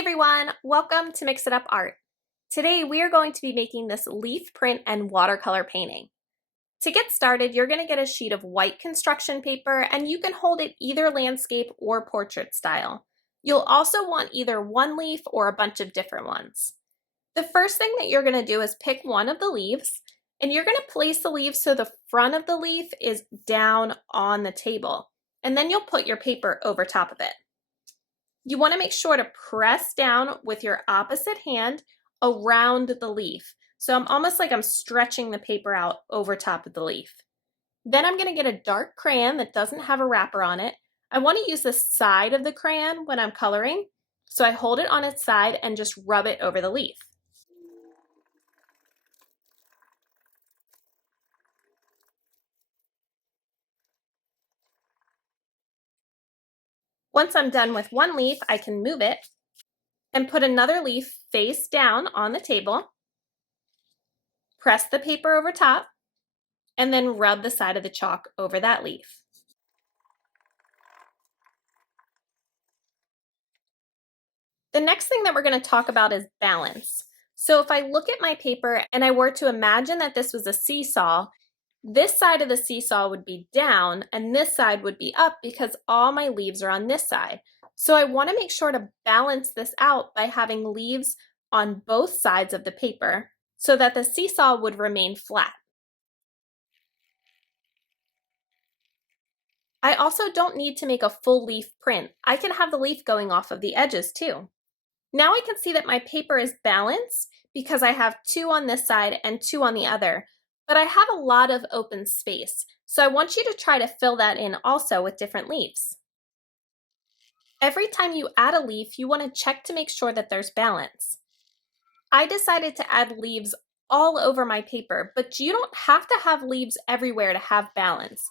everyone, welcome to Mix It Up Art. Today we are going to be making this leaf print and watercolor painting. To get started, you're going to get a sheet of white construction paper and you can hold it either landscape or portrait style. You'll also want either one leaf or a bunch of different ones. The first thing that you're going to do is pick one of the leaves and you're going to place the leaf so the front of the leaf is down on the table, and then you'll put your paper over top of it. You want to make sure to press down with your opposite hand around the leaf. So I'm almost like I'm stretching the paper out over top of the leaf. Then I'm going to get a dark crayon that doesn't have a wrapper on it. I want to use the side of the crayon when I'm coloring. So I hold it on its side and just rub it over the leaf. Once I'm done with one leaf, I can move it and put another leaf face down on the table. Press the paper over top and then rub the side of the chalk over that leaf. The next thing that we're going to talk about is balance. So if I look at my paper and I were to imagine that this was a seesaw, this side of the seesaw would be down and this side would be up because all my leaves are on this side. So I want to make sure to balance this out by having leaves on both sides of the paper so that the seesaw would remain flat. I also don't need to make a full leaf print. I can have the leaf going off of the edges too. Now I can see that my paper is balanced because I have two on this side and two on the other, but I have a lot of open space. So I want you to try to fill that in also with different leaves. Every time you add a leaf, you want to check to make sure that there's balance. I decided to add leaves all over my paper, but you don't have to have leaves everywhere to have balance.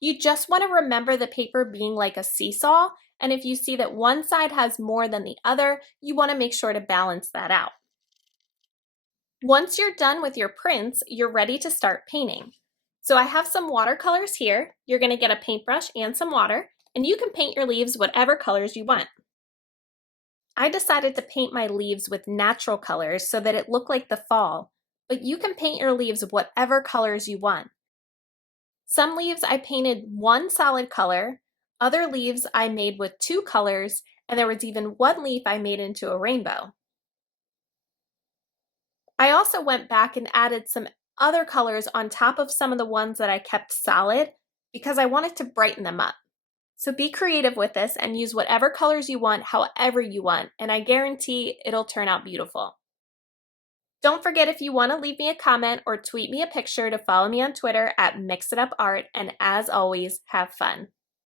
You just want to remember the paper being like a seesaw, and if you see that one side has more than the other, you want to make sure to balance that out. Once you're done with your prints, you're ready to start painting. So I have some watercolors here. You're going to get a paintbrush and some water, and you can paint your leaves whatever colors you want. I decided to paint my leaves with natural colors so that it looked like the fall, but you can paint your leaves whatever colors you want. Some leaves I painted one solid color, other leaves I made with two colors, and there was even one leaf I made into a rainbow. I also went back and added some other colors on top of some of the ones that I kept solid because I wanted to brighten them up. So be creative with this and use whatever colors you want, however you want, and I guarantee it'll turn out beautiful. Don't forget, if you want to leave me a comment or tweet me a picture, to follow me on Twitter at MixItUpArt, and as always, have fun.